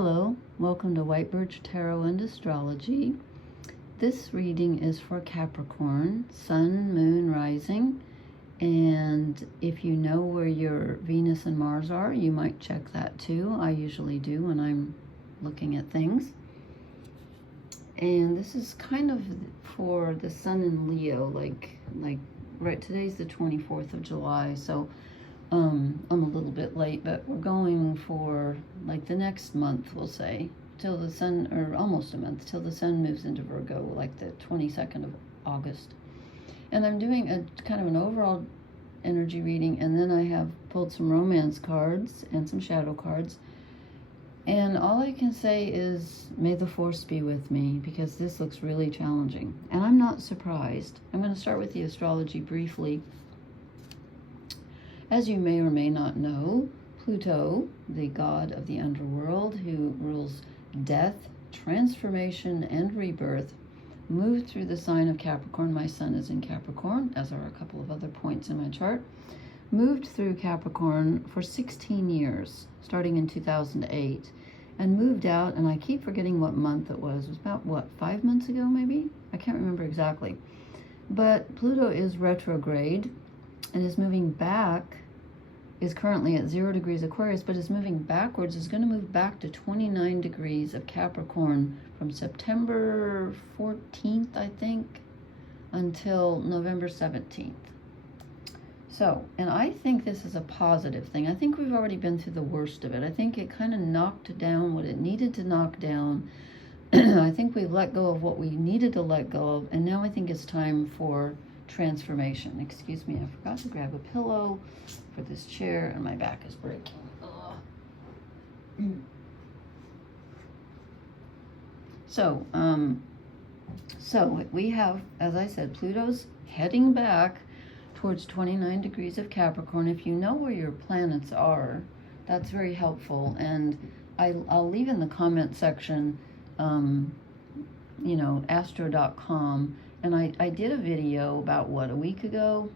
Hello, welcome to White Birch Tarot and Astrology. This reading is for Capricorn, Sun, Moon, Rising, and if you know where your Venus and Mars are, you might check that too. I usually do when I'm looking at things. And this is kind of for the Sun in Leo, like right today's the 24th of July, so I'm a little bit late, but we're going for like the next month, we'll say, till the sun, or almost a month, till the sun moves into Virgo, like the 22nd of August. And I'm doing a kind of an overall energy reading, and then I have pulled some romance cards and some shadow cards. And all I can say is, may the force be with me, because this looks really challenging. And I'm not surprised. I'm going to start with the astrology briefly. As you may or may not know, Pluto, the god of the underworld who rules death, transformation, and rebirth, moved through the sign of Capricorn. My sun is in Capricorn, as are a couple of other points in my chart. Moved through Capricorn for 16 years, starting in 2008, and moved out, and I keep forgetting what month it was. It was about, what, 5 months ago maybe? I can't remember exactly. But Pluto is retrograde and is moving back, is currently at 0 degrees Aquarius, but is moving backwards, is going to move back to 29 degrees of Capricorn from September 14th, I think, until November 17th. So, and I think this is a positive thing. I think we've already been through the worst of it. I think it kind of knocked down what it needed to knock down. I think we've let go of what we needed to let go of, and now I think it's time for transformation. Excuse me, I forgot to grab a pillow for this chair and my back is breaking. So we have, as I said, Pluto's heading back towards 29 degrees of Capricorn. If you know where your planets are, that's very helpful. And I'll leave in the comment section, astro.com. And I did a video about, what, a week ago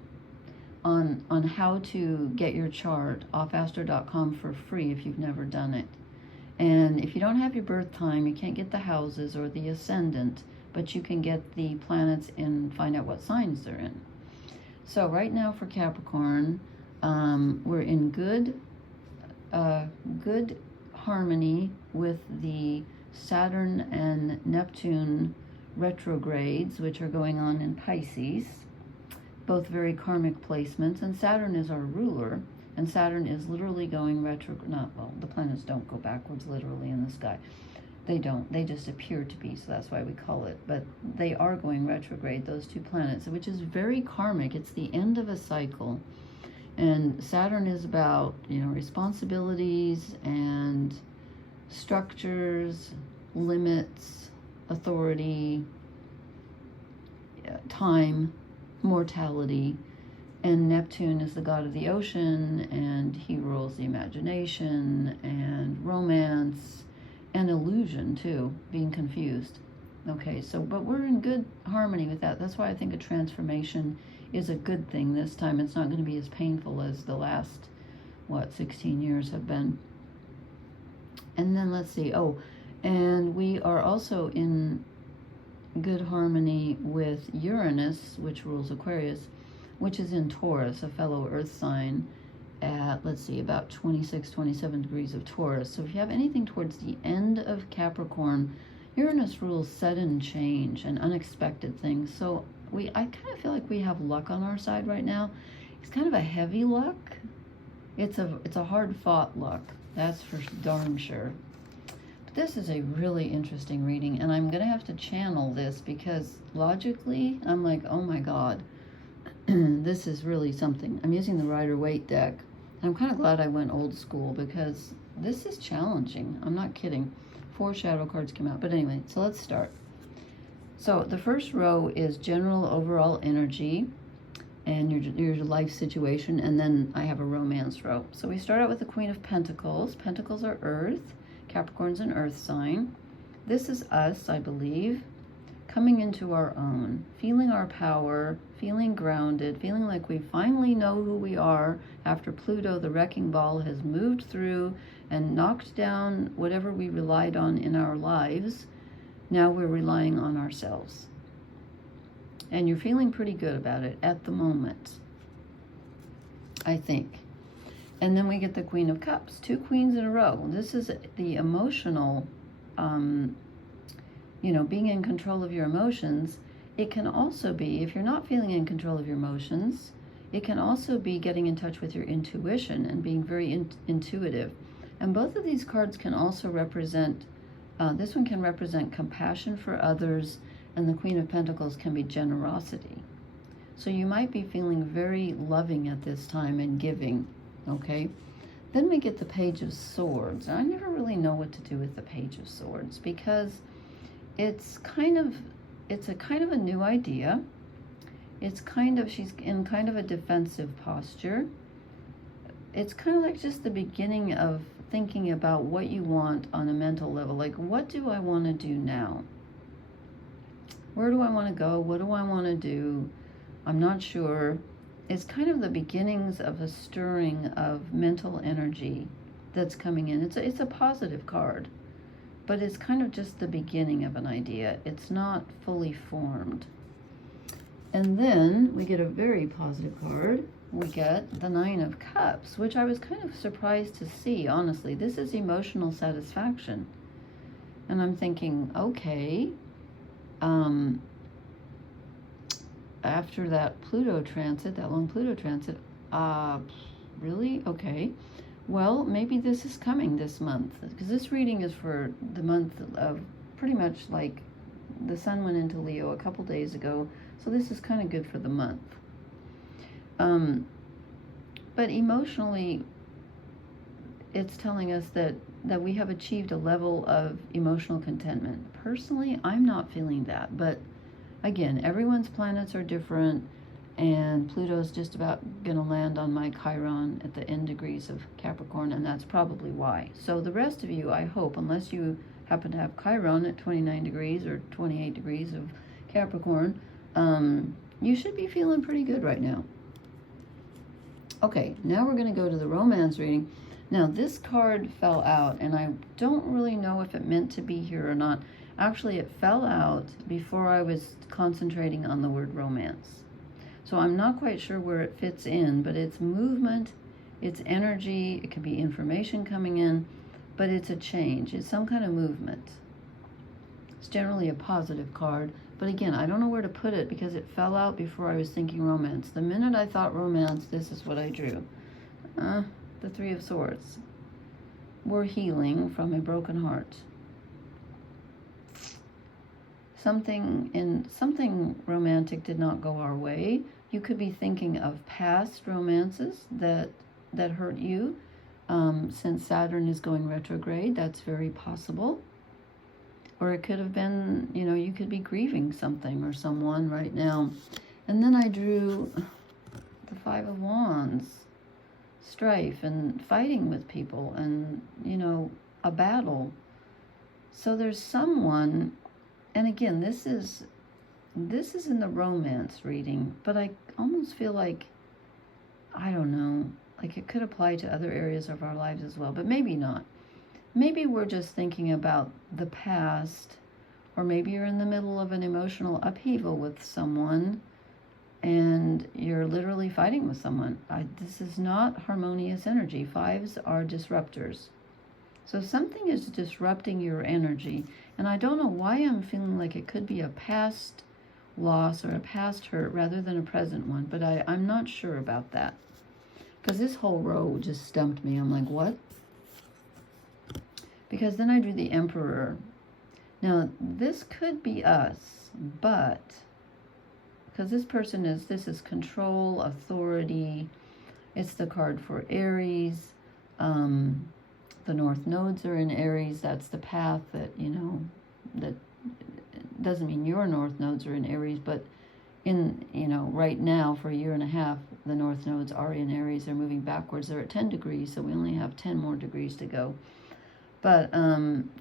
on how to get your chart off astro.com for free if you've never done it. And if you don't have your birth time, you can't get the houses or the ascendant, but you can get the planets and find out what signs they're in. So right now for Capricorn, we're in good harmony with the Saturn and Neptune retrogrades, which are going on in Pisces, both very karmic placements, and Saturn is our ruler, and Saturn is literally going retrograde. The planets don't go backwards literally in the sky. They don't. They just appear to be, so that's why we call it. But they are going retrograde, those two planets, which is very karmic. It's the end of a cycle. And Saturn is about, responsibilities and structures, limits, authority, time, mortality. And Neptune is the god of the ocean, and he rules the imagination and romance and illusion too, being confused. Okay, but we're in good harmony with that. That's why I think a transformation is a good thing this time. It's not going to be as painful as the last, 16 years have been. And then let's see, and we are also in good harmony with Uranus, which rules Aquarius, which is in Taurus, a fellow earth sign, at, about 26, 27 degrees of Taurus. So if you have anything towards the end of Capricorn, Uranus rules sudden change and unexpected things. So I kind of feel like we have luck on our side right now. It's kind of a heavy luck. It's a hard-fought luck, that's for darn sure. But this is a really interesting reading, and I'm going to have to channel this because logically, I'm like, oh my God, this is really something. I'm using the Rider-Waite deck. I'm kind of glad I went old school because this is challenging. I'm not kidding. 4 shadow cards come out. But anyway, so let's start. So the first row is general overall energy and your life situation, and then I have a romance row. So we start out with the Queen of Pentacles. Pentacles are earth. Capricorn's an earth sign. This is us, I believe, coming into our own, feeling our power, feeling grounded, feeling like we finally know who we are after Pluto, the wrecking ball, has moved through and knocked down whatever we relied on in our lives. Now we're relying on ourselves. And you're feeling pretty good about it at the moment, I think. And then we get the Queen of Cups, 2 queens in a row. This is the emotional, being in control of your emotions. It can also be, if you're not feeling in control of your emotions, it can also be getting in touch with your intuition and being very intuitive. And both of these cards can also represent, this one can represent compassion for others, and the Queen of Pentacles can be generosity. So you might be feeling very loving at this time and giving, okay? Then we get the Page of Swords. I never really know what to do with the Page of Swords, because it's a kind of a new idea. She's in kind of a defensive posture. It's kind of like just the beginning of thinking about what you want on a mental level. Like, what do I want to do now? Where do I want to go? What do I want to do? I'm not sure. It's kind of the beginnings of a stirring of mental energy that's coming in. It's a positive card, but it's kind of just the beginning of an idea. It's not fully formed. And then we get a very positive card. We get the 9 of Cups, which I was kind of surprised to see, honestly. This is emotional satisfaction. And I'm thinking, okay, after that Pluto transit, that long Pluto transit, really? Okay. Well, maybe this is coming this month, because this reading is for the month of pretty much like the sun went into Leo a couple days ago, so this is kind of good for the month. But emotionally, it's telling us that we have achieved a level of emotional contentment. Personally, I'm not feeling that, but again, everyone's planets are different, and Pluto's just about going to land on my Chiron at the end degrees of Capricorn, and that's probably why. So the rest of you, I hope, unless you happen to have Chiron at 29 degrees or 28 degrees of Capricorn, you should be feeling pretty good right now. Okay, now we're going to go to the romance reading. Now, this card fell out, and I don't really know if it meant to be here or not. Actually, it fell out before I was concentrating on the word romance. So I'm not quite sure where it fits in, but it's movement, it's energy, it could be information coming in, but it's a change. It's some kind of movement. It's generally a positive card, but again, I don't know where to put it because it fell out before I was thinking romance. The minute I thought romance, this is what I drew. The 3 of Swords. We're healing from a broken heart. Something romantic did not go our way. You could be thinking of past romances that hurt you. Since Saturn is going retrograde, that's very possible. Or it could have been, you could be grieving something or someone right now. And then I drew the 5 of Wands. Strife and fighting with people and, a battle. So there's someone, and again, this is in the romance reading, but I almost feel like, I don't know, like it could apply to other areas of our lives as well, but maybe not. Maybe we're just thinking about the past, or maybe you're in the middle of an emotional upheaval with someone, and you're literally fighting with someone. This is not harmonious energy. 5s are disruptors. So something is disrupting your energy. And I don't know why I'm feeling like it could be a past loss or a past hurt rather than a present one. But I'm not sure about that. Because this whole row just stumped me. I'm like, what? Because then I drew the Emperor. Now, this could be us, but because this is control, authority. It's the card for Aries. The North Nodes are in Aries. That's the path that, that doesn't mean your North Nodes are in Aries, but right now for a year and a half, the North Nodes are in Aries. They're moving backwards. They're at 10 degrees, so we only have 10 more degrees to go. But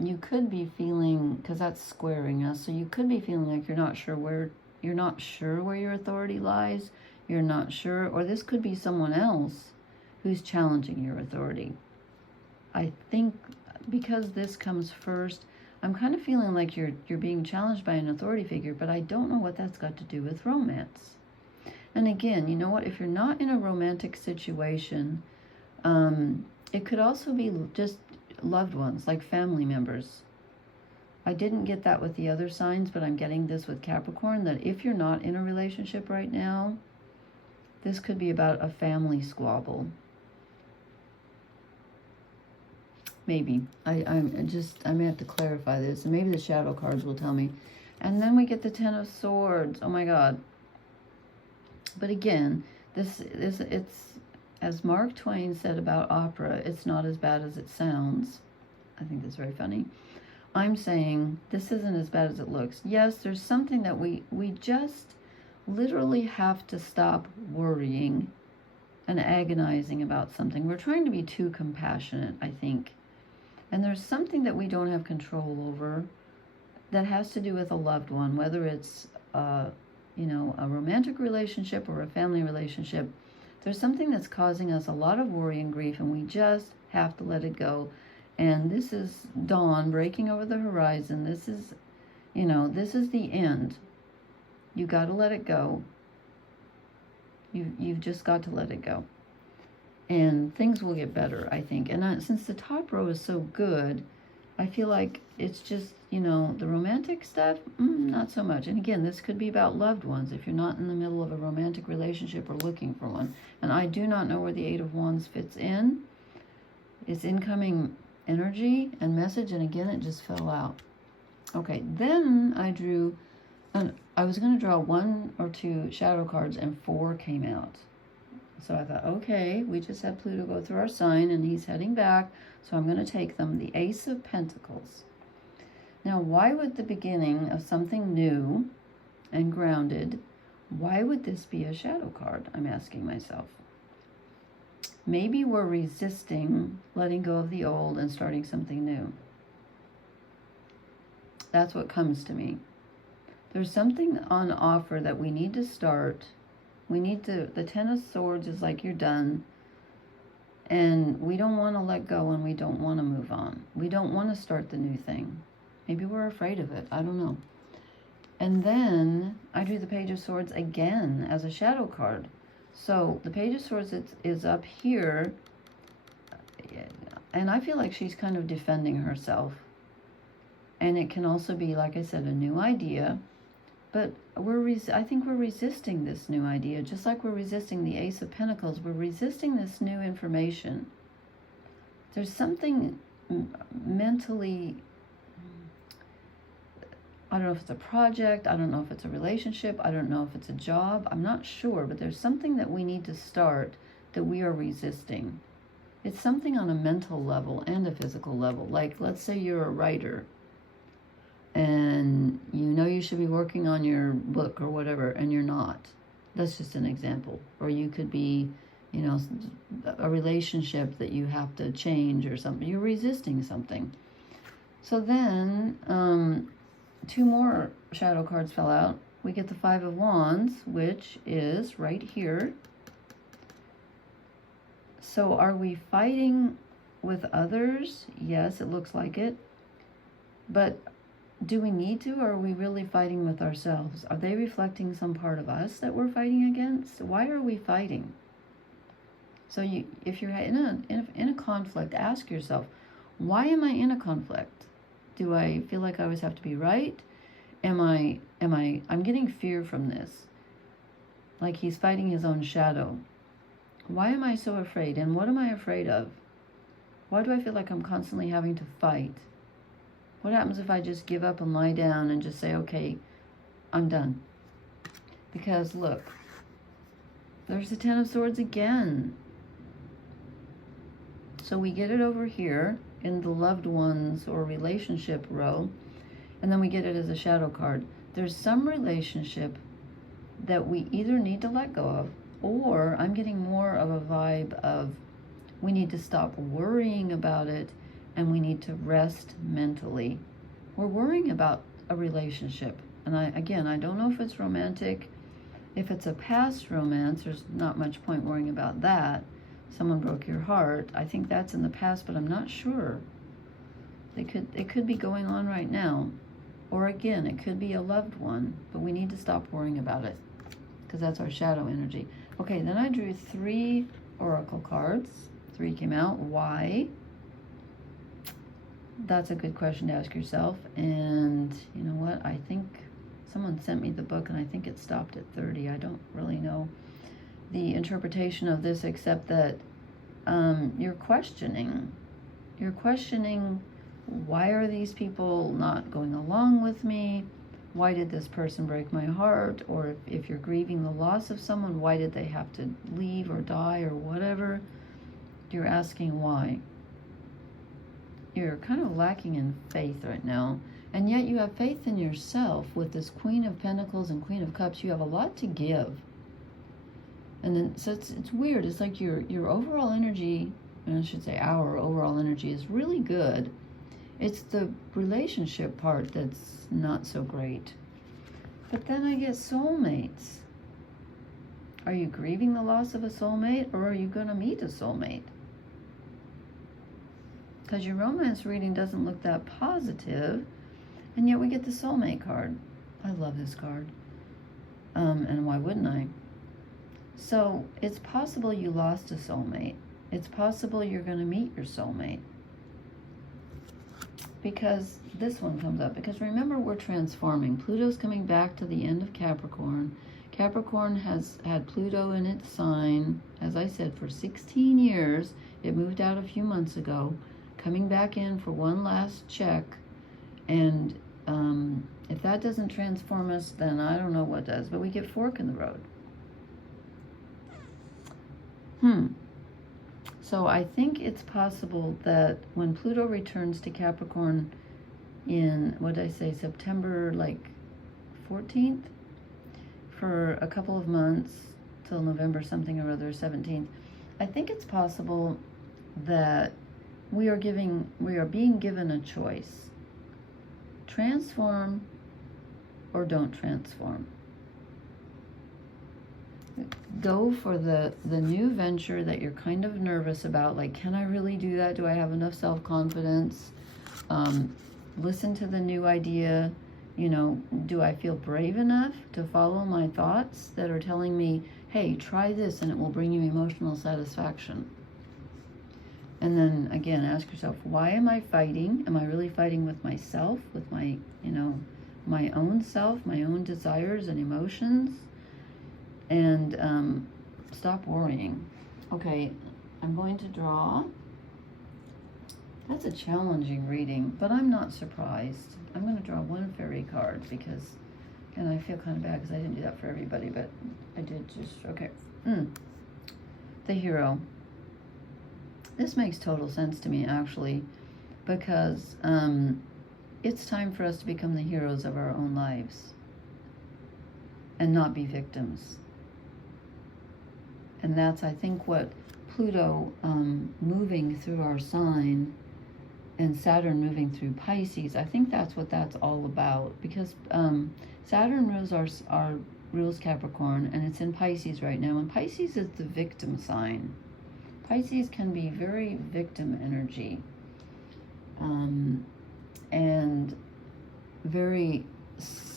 you could be feeling, because that's squaring us, so you could be feeling like you're not sure where your authority lies. You're not sure, or this could be someone else who's challenging your authority. I think because this comes first, I'm kind of feeling like you're being challenged by an authority figure, but I don't know what that's got to do with romance. And again, you know what? If you're not in a romantic situation, it could also be just loved ones, like family members. I didn't get that with the other signs, but I'm getting this with Capricorn, that if you're not in a relationship right now, this could be about a family squabble. Maybe. I may have to clarify this, and maybe the shadow cards will tell me. And then we get the Ten of Swords. Oh my God. But again, it's, as Mark Twain said about opera, it's not as bad as it sounds. I think that's very funny. I'm saying this isn't as bad as it looks. Yes, there's something that we just literally have to stop worrying and agonizing about something. We're trying to be too compassionate, I think. And there's something that we don't have control over that has to do with a loved one, whether it's a romantic relationship or a family relationship. There's something that's causing us a lot of worry and grief, and we just have to let it go. And this is dawn breaking over the horizon. This is the end. You got to let it go. You've just got to let it go. And things will get better, I think. And since the top row is so good, I feel like it's just, the romantic stuff, not so much. And again, this could be about loved ones if you're not in the middle of a romantic relationship or looking for one. And I do not know where the Eight of Wands fits in. It's incoming energy and message, and again, it just fell out. Okay, then I drew, and I was going to draw 1 or 2 shadow cards, and 4 came out. So I thought, okay, we just had Pluto go through our sign, and he's heading back, so I'm going to take them. The Ace of Pentacles. Now, why would the beginning of something new and grounded, why would this be a shadow card? I'm asking myself. Maybe we're resisting letting go of the old and starting something new. That's what comes to me. There's something on offer that we need to start. The Ten of Swords is like you're done. And we don't want to let go, and we don't want to move on. We don't want to start the new thing. Maybe we're afraid of it. I don't know. And then I drew the Page of Swords again as a shadow card. So the Page of Swords is up here, and I feel like she's kind of defending herself. And it can also be, like I said, a new idea. But I think we're resisting this new idea, just like we're resisting the Ace of Pentacles. We're resisting this new information. There's something mentally, I don't know if it's a project, I don't know if it's a relationship, I don't know if it's a job, I'm not sure, but there's something that we need to start that we are resisting. It's something on a mental level and a physical level. Like, let's say you're a writer, and you should be working on your book or whatever, and you're not. That's just an example. Or you could be, a relationship that you have to change or something. You're resisting something. So then, 2 more shadow cards fell out. We get the Five of Wands, which is right here. So are we fighting with others? Yes, it looks like it. But do we need to, or are we really fighting with ourselves? Are they reflecting some part of us that we're fighting against? Why are we fighting? So if you're in a conflict, ask yourself, why am I in a conflict? Do I feel like I always have to be right? I'm getting fear from this. Like he's fighting his own shadow. Why am I so afraid? And what am I afraid of? Why do I feel like I'm constantly having to fight? What happens if I just give up and lie down and just say, okay, I'm done? Because look, there's the Ten of Swords again. So we get it over here in the loved ones or relationship row, and then we get it as a shadow card. There's some relationship that we either need to let go of, or I'm getting more of a vibe of we need to stop worrying about it and we need to rest mentally. We're worrying about a relationship, and I don't know if it's romantic. If it's a past romance, there's not much point worrying about that. someone broke your heart. I think that's in the past, but I'm not sure. It could be going on right now. Or again, it could be a loved one, but we need to stop worrying about it because that's our shadow energy. Okay, then I drew 3 oracle cards. 3 came out. Why? That's a good question to ask yourself. And you know what? I think someone sent me the book and I think it stopped at 30. I don't really know the interpretation of this except that you're questioning. You're questioning, why are these people not going along with me? Why did this person break my heart? Or if you're grieving the loss of someone, why did they have to leave or die or whatever? You're asking why. You're kind of lacking in faith right now. And yet you have faith in yourself with this Queen of Pentacles and Queen of Cups. You have a lot to give. And then, so it's weird. It's like your overall energy, and I should say our overall energy, is really good. It's the relationship part that's not so great. But then I get soulmates. Are you grieving the loss of a soulmate, or are you going to meet a soulmate? Because your romance reading doesn't look that positive, and yet we get the soulmate card. I love this card. And why wouldn't I? So it's possible you lost a soulmate. It's possible you're going to meet your soulmate. Because this one comes up. Because remember, we're transforming. Pluto's coming back to the end of Capricorn. Capricorn has had Pluto in its sign, as I said, for 16 years. It moved out a few months ago. Coming back in for one last check. And if that doesn't transform us, then I don't know what does. But we get fork in the road. So I think it's possible that when Pluto returns to Capricorn in, what did I say, September like 14th? For a couple of months, till November something or other, 17th. I think it's possible that we are being given a choice. Transform or don't transform. Go for the new venture that you're kind of nervous about. Like, can I really do that? Do I have enough self-confidence? Listen to the new idea. You know, do I feel brave enough to follow my thoughts that are telling me, hey, try this and it will bring you emotional satisfaction? And then again, ask yourself, why am I fighting? Am I really fighting with myself, with my, my own self, my own desires and emotions? And stop worrying. Okay, I'm going to draw. That's a challenging reading, but I'm not surprised. I'm going to draw one fairy card because, and I feel kind of bad because I didn't do that for everybody, but I did just, okay. The Hero. This makes total sense to me, actually, because it's time for us to become the heroes of our own lives and not be victims. And that's, I think, what Pluto moving through our sign and Saturn moving through Pisces, I think that's what that's all about. Because Saturn rules Capricorn, and it's in Pisces right now. And Pisces is the victim sign. Pisces can be very victim energy. And very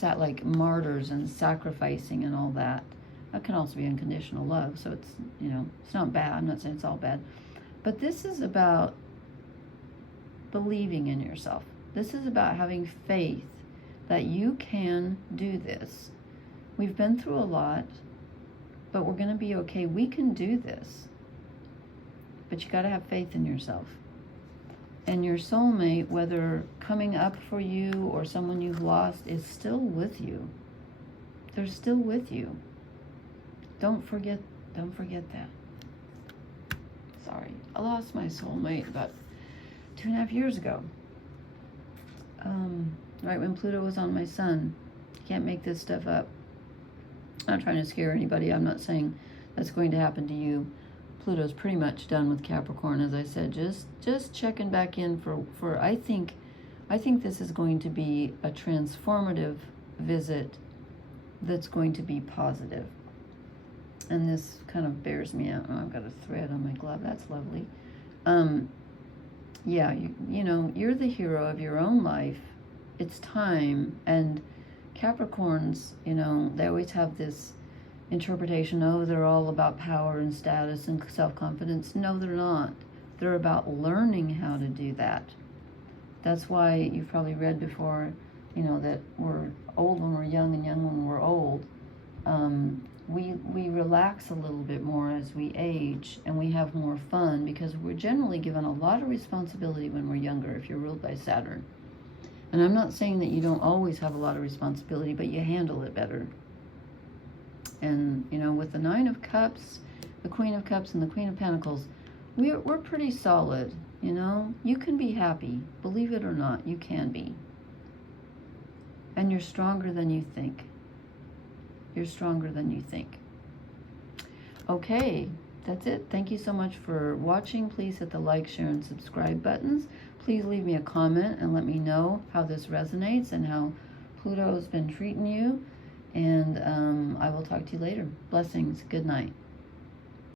like martyrs and sacrificing and all that. That can also be unconditional love, so it's, it's not bad. I'm not saying it's all bad. But this is about believing in yourself. This is about having faith that you can do this. We've been through a lot, but we're going to be okay. We can do this. But you got to have faith in yourself. And your soulmate, whether coming up for you or someone you've lost, is still with you. They're still with you. Don't forget that. Sorry, I lost my soulmate about 2.5 years ago. Right when Pluto was on my sun. You can't make this stuff up. I'm not trying to scare anybody. I'm not saying that's going to happen to you. Pluto's pretty much done with Capricorn, as I said. Just checking back in for I think this is going to be a transformative visit that's going to be positive. And this kind of bears me out. Oh, I've got a thread on my glove. That's lovely. Yeah, you know, you're the hero of your own life. It's time. And Capricorns, you know, they always have this interpretation, oh, they're all about power and status and self-confidence. No, they're not. They're about learning how to do that. That's why you've probably read before, you know, that we're old when we're young and young when we're old. We relax a little bit more as we age, and we have more fun because we're generally given a lot of responsibility when we're younger if you're ruled by Saturn. And I'm not saying that you don't always have a lot of responsibility, but you handle it better. And, you know, with the Nine of Cups, the Queen of Cups, and the Queen of Pentacles, we're pretty solid, you know. You can be happy. Believe it or not, you can be. And you're stronger than you think. You're stronger than you think. Okay, that's it. Thank you so much for watching. Please hit the like, share, and subscribe buttons. Please leave me a comment and let me know how this resonates and how Pluto has been treating you. And I will talk to you later. Blessings. Good night.